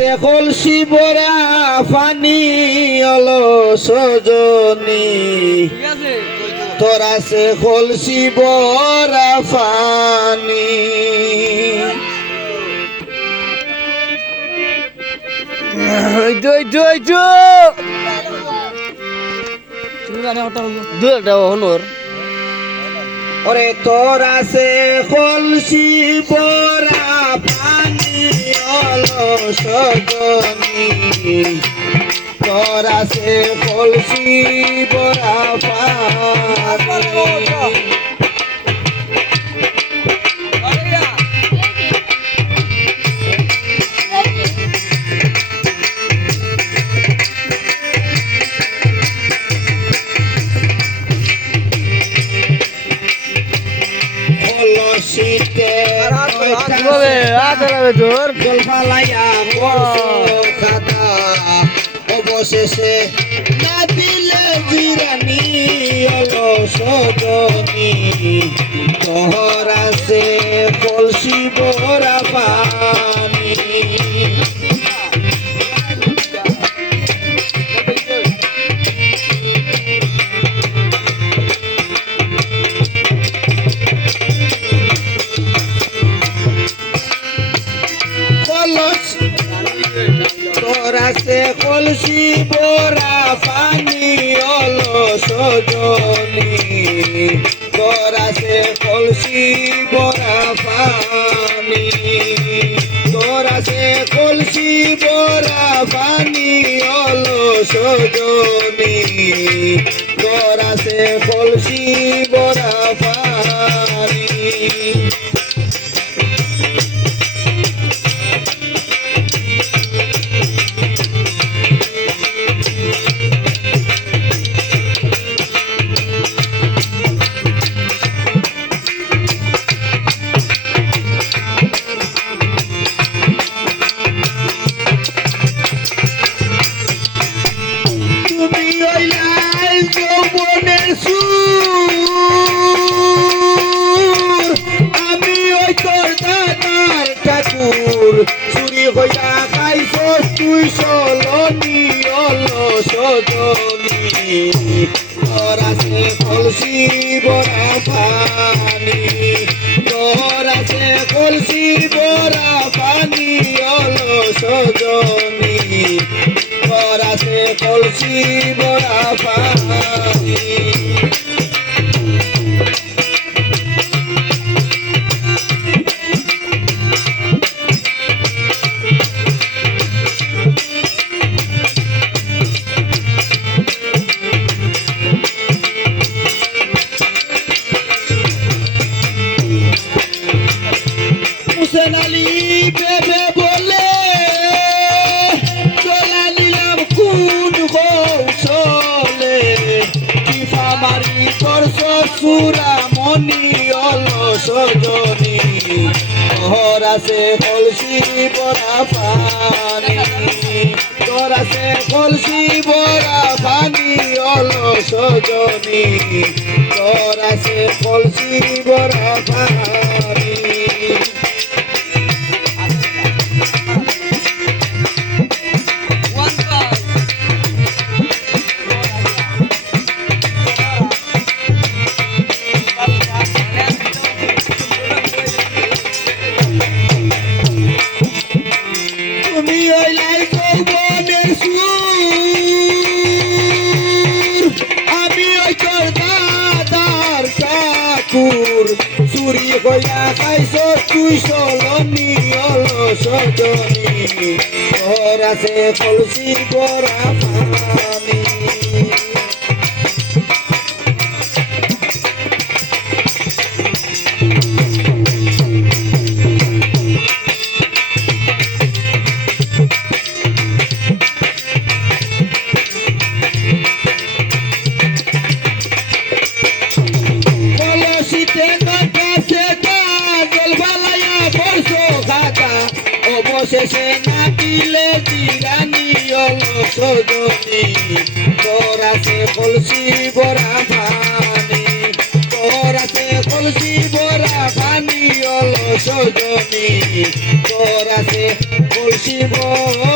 আছে কলসি বরা পানি অলো সজনী তোর আছে কলসি বরা পানি ওই তো ওই তো ওই তো তুমি গানে ওটা হলো। দুটা হনোর। ওরে তোর আছে কলসি বরা পানি অলো সজনী পরাসে কলসি বরা পানি আদরাবে তোর পড়ছো খাতা অবশেষে না দিলে জিরানি হলো সজনী আছে কলসি বরা পানি। তোর আছে কলসি বরা পানি হলো সজনী তোর আছে কলসি বরা পানি তোর আছে কলসি বরা পানি হলো সজনী তোর আছে কলসি বরা পানি হইয়া খাইছ তুই সলনি অল সজনি। তোর আছে কলসি বড়া পানি, তোর আছে কলসি বড়া পানি অল সজনি। তোর আছে কলসি বড়া পানি। আলী বলে চলা নিলাম কোন কৌশলে? টিফা মারি তোর শ্বশুরা মনি অল সজনী তোর আছে কলসি বড়া পানি। তোর আছে কলসি বড়া পানি অল সজনী তোর আছে কলসি বড়া পানি। হইয়া খাইছ তুই সলনি অল সজনী। তোর আছে কলসি বড়া পানি অবশেষে না দিলে জিরানি অল সজনী তোর আছে কলসি বড়া পানি তোর আছে কলসি বড়া পানি অল সজনী তোর আছে কলসি বড়া